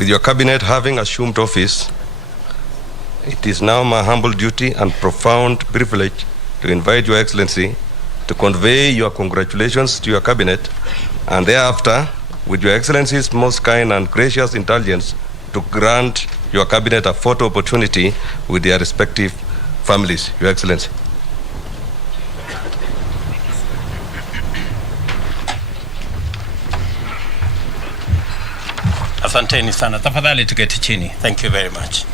With your cabinet having assumed office, it is now my humble duty and profound privilege to invite Your Excellency to convey your congratulations to your cabinet, and thereafter, with Your Excellency's most kind and gracious indulgence, to grant your cabinet a photo opportunity with their respective families, Your Excellency. Asanteni sana. Tafadhali tuketi chini. Thank you very much.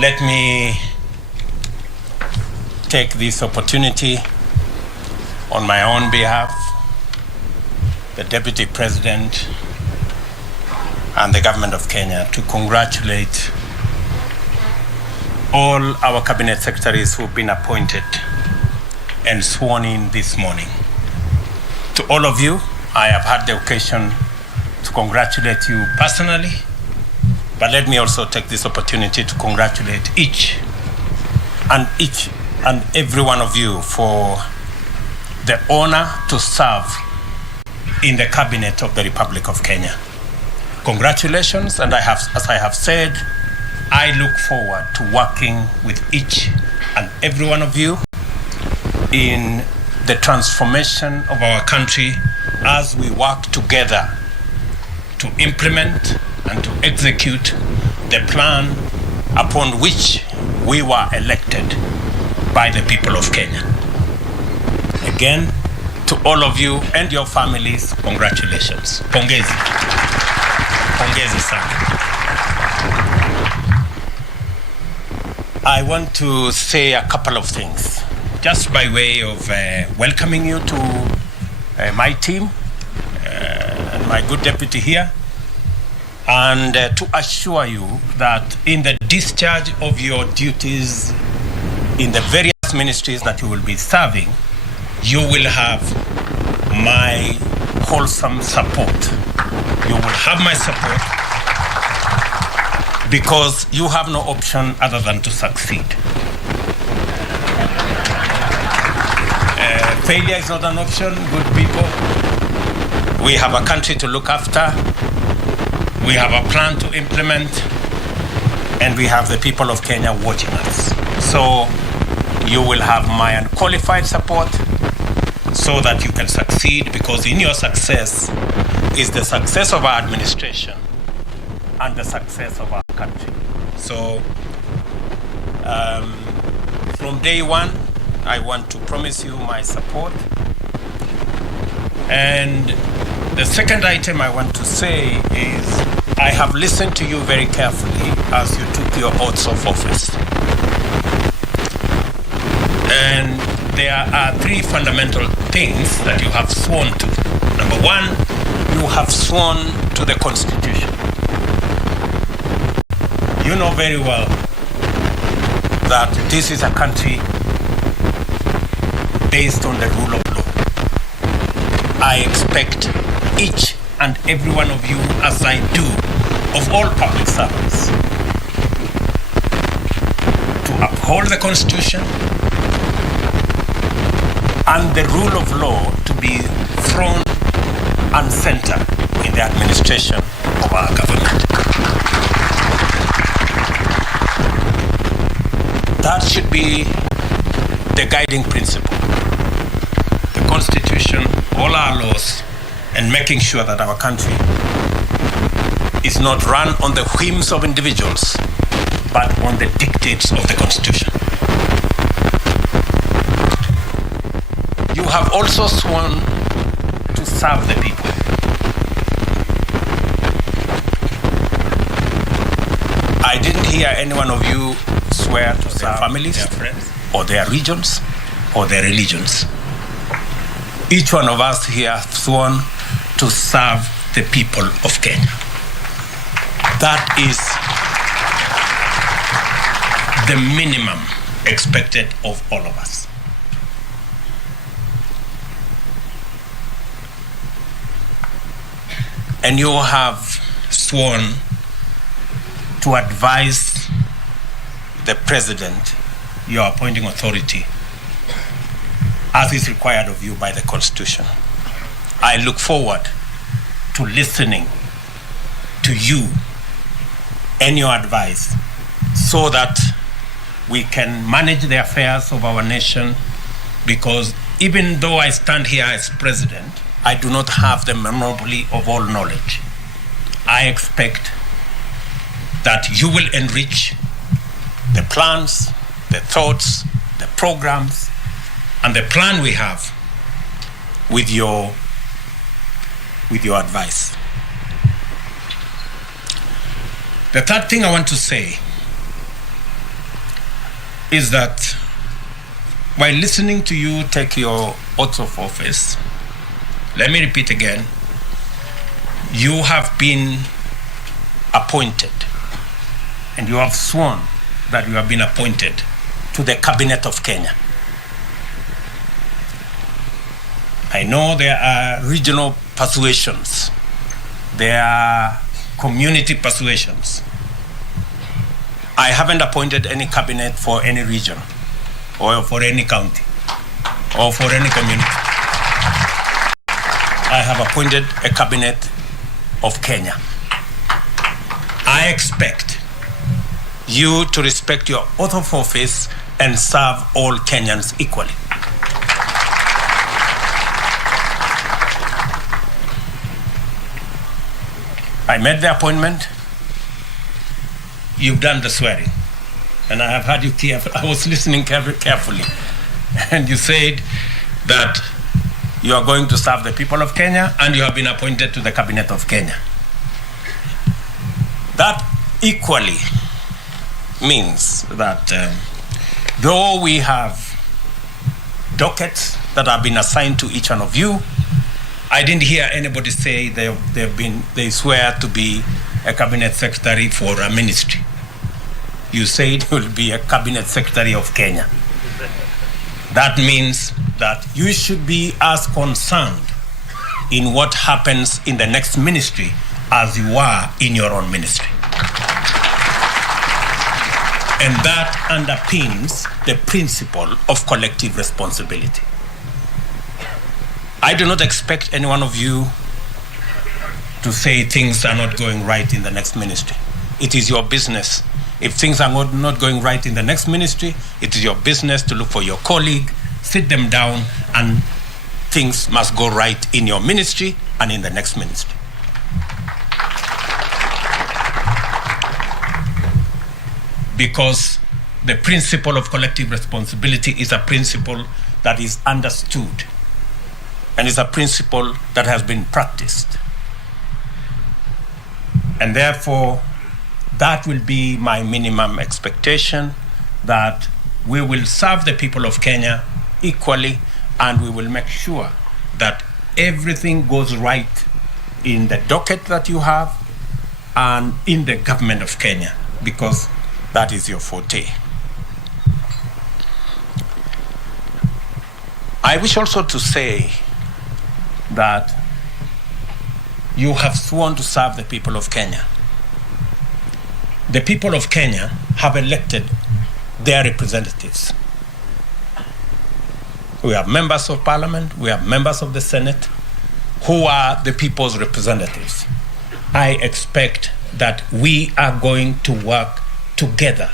Let me take this opportunity on my own behalf, the Deputy President and the Government of Kenya, to congratulate all our cabinet secretaries who've been appointed and sworn in this morning. To all of you, I have had the occasion to congratulate you personally, but let me also take this opportunity to congratulate each and every one of you for the honor to serve in the cabinet of the Republic of Kenya. Congratulations, and as I have said, I look forward to working with each and every one of you in the transformation of our country as we work together to implement and to execute the plan upon which we were elected by the people of Kenya. Again, to all of you and your families, congratulations. Pongezi. Pongezi sana. I want to say a couple of things, just by way of welcoming you to my team and my good deputy here, and to assure you that in the discharge of your duties in the various ministries that you will be serving, you will have my wholesome support. You will have my support because you have no option other than to succeed. Failure is not an option, good people. We have a country to look after. We have a plan to implement, and we have the people of Kenya watching us. So you will have my unqualified support so that you can succeed, because in your success is the success of our administration and the success of our country. So from day one, I want to promise you my support. And the second item I want to say is I have listened to you very carefully as you took your oaths of office. And there are three fundamental things that you have sworn to. Number one, you have sworn to the Constitution. You know very well that this is a country based on the rule of law. I expect each and every one of you, as I do of all public servants, to uphold the Constitution and the rule of law to be front and center in the administration of our government. That should be the guiding principle. The Constitution, all our laws, and making sure that our country is not run on the whims of individuals, but on the dictates of the Constitution. You have also sworn to serve the people. I didn't hear any one of you swear to serve their families, their friends, or their regions, or their religions. Each one of us here have sworn to serve the people of Kenya. That is the minimum expected of all of us. And you have sworn to advise the president, your appointing authority, as is required of you by the Constitution. I look forward to listening to you and your advice so that we can manage the affairs of our nation, because even though I stand here as president, I do not have the monopoly of all knowledge. I expect that you will enrich the plans, the thoughts, the programs, and the plan we have with your advice. The third thing I want to say is that while listening to you take your oath of office, let me repeat again, you have been appointed and you have sworn that you have been appointed to the Cabinet of Kenya. I know there are regional persuasions, there are community persuasions. I haven't appointed any cabinet for any region or for any county or for any community. I have appointed a cabinet of Kenya. I expect you to respect your oath of office and serve all Kenyans equally. I made the appointment. You've done the swearing. And I have heard you carefully. I was listening carefully. And you said that you are going to serve the people of Kenya and you have been appointed to the Cabinet of Kenya. That equally means that though we have dockets that have been assigned to each one of you, I didn't hear anybody say they swear to be a cabinet secretary for a ministry. You said you will be a cabinet secretary of Kenya. That means that you should be as concerned in what happens in the next ministry as you are in your own ministry. And that underpins the principle of collective responsibility. I do not expect any one of you to say things are not going right in the next ministry. It is your business. If things are not going right in the next ministry, it is your business to look for your colleague, sit them down, and things must go right in your ministry and in the next ministry. Because the principle of collective responsibility is a principle that is understood and is a principle that has been practiced. And therefore, that will be my minimum expectation, that we will serve the people of Kenya equally, and we will make sure that everything goes right in the docket that you have and in the government of Kenya, because that is your forte. I wish also to say that you have sworn to serve the people of Kenya. The people of Kenya have elected their representatives. We have members of parliament, we have members of the Senate, who are the people's representatives. I expect that we are going to work together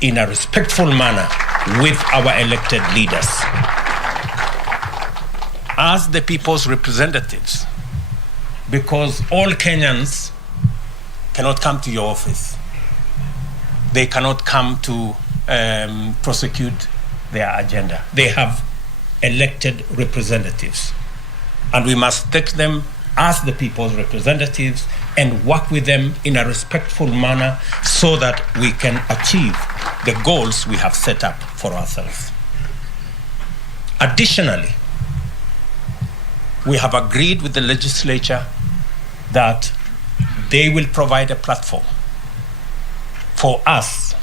in a respectful manner with our elected leaders. As the people's representatives, because all Kenyans cannot come to your office. They cannot come to prosecute their agenda. They have elected representatives. And we must take them as the people's representatives and work with them in a respectful manner so that we can achieve the goals we have set up for ourselves. Additionally, we have agreed with the legislature that they will provide a platform for us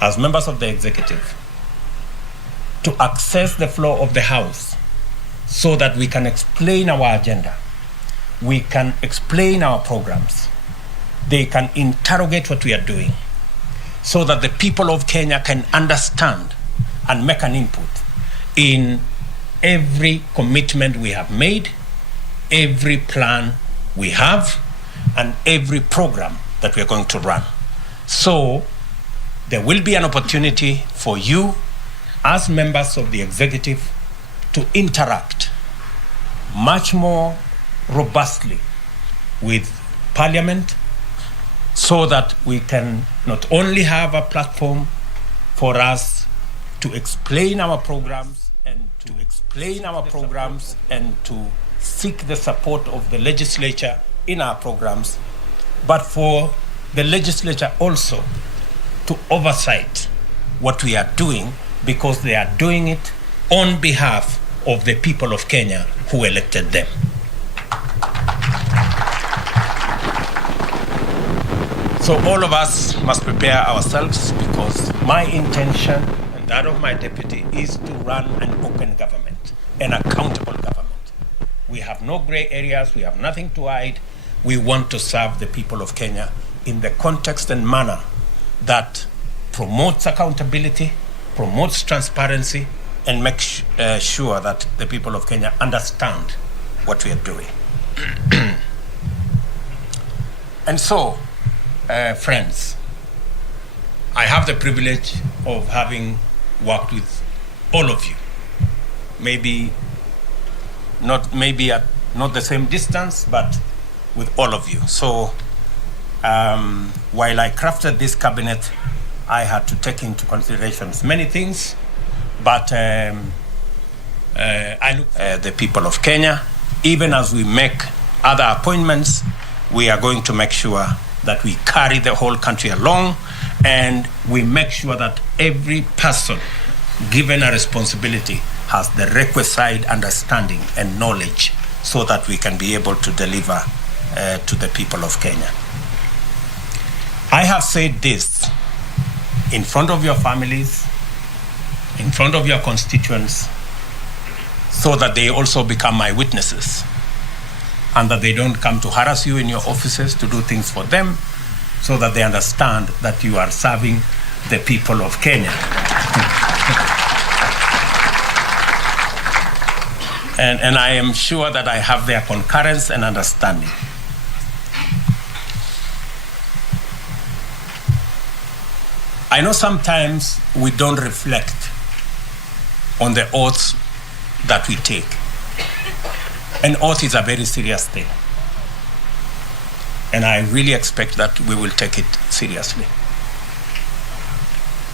as members of the executive to access the floor of the House so that we can explain our agenda, we can explain our programs, they can interrogate what we are doing, so that the people of Kenya can understand and make an input in every commitment we have made, every plan we have, and every program that we're going to run. So there will be an opportunity for you as members of the executive to interact much more robustly with Parliament, so that we can not only have a platform for us to explain our programs and to seek the support of the legislature in our programs, but for the legislature also to oversight what we are doing, because they are doing it on behalf of the people of Kenya who elected them. So all of us must prepare ourselves, because my intention and that of my deputy is to run an open government, an accountable government. We have no gray areas, we have nothing to hide. We want to serve the people of Kenya in the context and manner that promotes accountability, promotes transparency, and makes sure that the people of Kenya understand what we are doing. And so, friends, I have the privilege of having worked with all of you. Maybe not the same distance, but with all of you. So while I crafted this cabinet, I had to take into consideration many things, but I look at the people of Kenya. Even as we make other appointments, we are going to make sure that we carry the whole country along, and we make sure that every person given a responsibility has the requisite understanding and knowledge, so that we can be able to deliver to the people of Kenya. I have said this in front of your families, in front of your constituents, so that they also become my witnesses, and that they don't come to harass you in your offices to do things for them, so that they understand that you are serving the people of Kenya. And I am sure that I have their concurrence and understanding. I know sometimes we don't reflect on the oaths that we take. An oath is a very serious thing. And I really expect that we will take it seriously.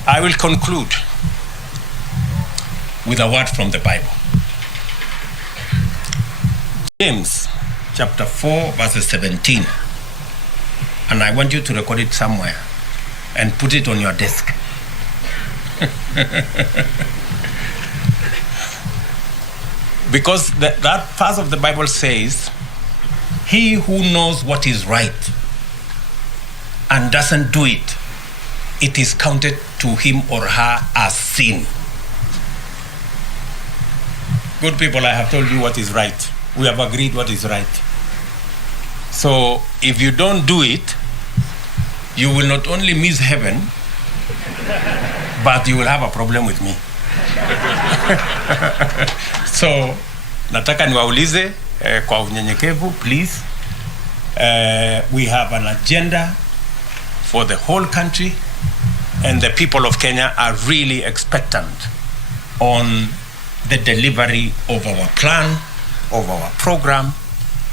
I will conclude with a word from the Bible. James chapter 4, verses 17. And I want you to record it somewhere and put it on your desk. Because that part of the Bible says, he who knows what is right and doesn't do it, it is counted to him or her as sin. Good people, I have told you what is right. We have agreed what is right. So if you don't do it, you will not only miss heaven, but you will have a problem with me. So nataka niwaulize kwa unyenyekevu, please. We have an agenda for the whole country, and the people of Kenya are really expectant on the delivery of our plan, of our program,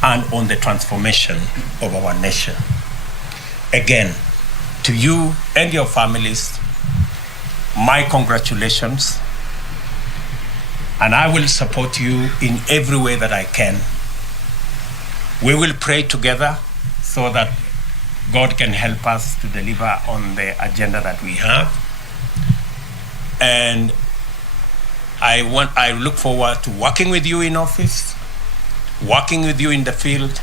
and on the transformation of our nation. Again, to you and your families, my congratulations, and I will support you in every way that I can. We will pray together so that God can help us to deliver on the agenda that we have. And I look forward to working with you in office, working with you in the field,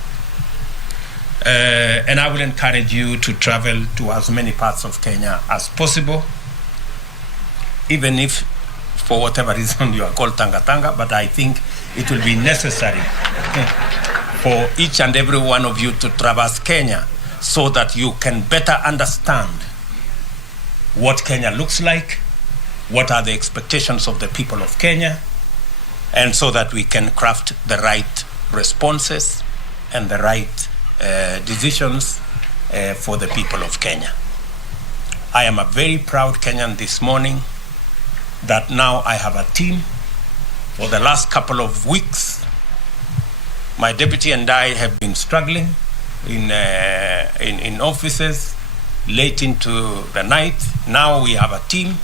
and I will encourage you to travel to as many parts of Kenya as possible, even if for whatever reason you are called Tanga Tanga, but I think it will be necessary for each and every one of you to traverse Kenya so that you can better understand what Kenya looks like, what are the expectations of the people of Kenya, and so that we can craft the right responses and the right decisions for the people of Kenya. I am a very proud Kenyan this morning that now I have a team. For the last couple of weeks, my deputy and I have been struggling in offices late into the night. Now we have a team,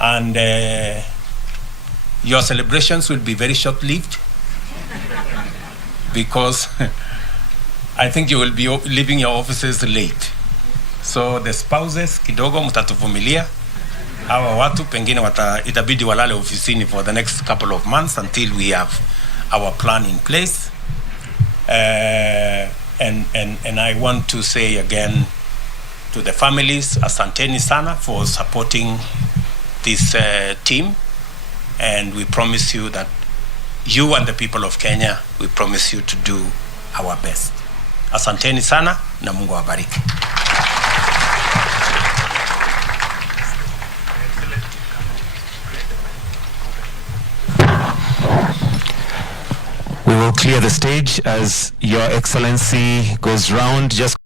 and your celebrations will be very short-lived because I think you will be leaving your offices late. So the spouses, kidogo mtatuvumilia. Hawa watu pengine itabidi walale ofisini for the next couple of months until we have our plan in place. And I want to say again to the families, asanteni sana for supporting this team. And we promise you that you and the people of Kenya, we promise you to do our best. Asanteni sana na Mungu awabariki. We will clear the stage as Your Excellency goes round. Just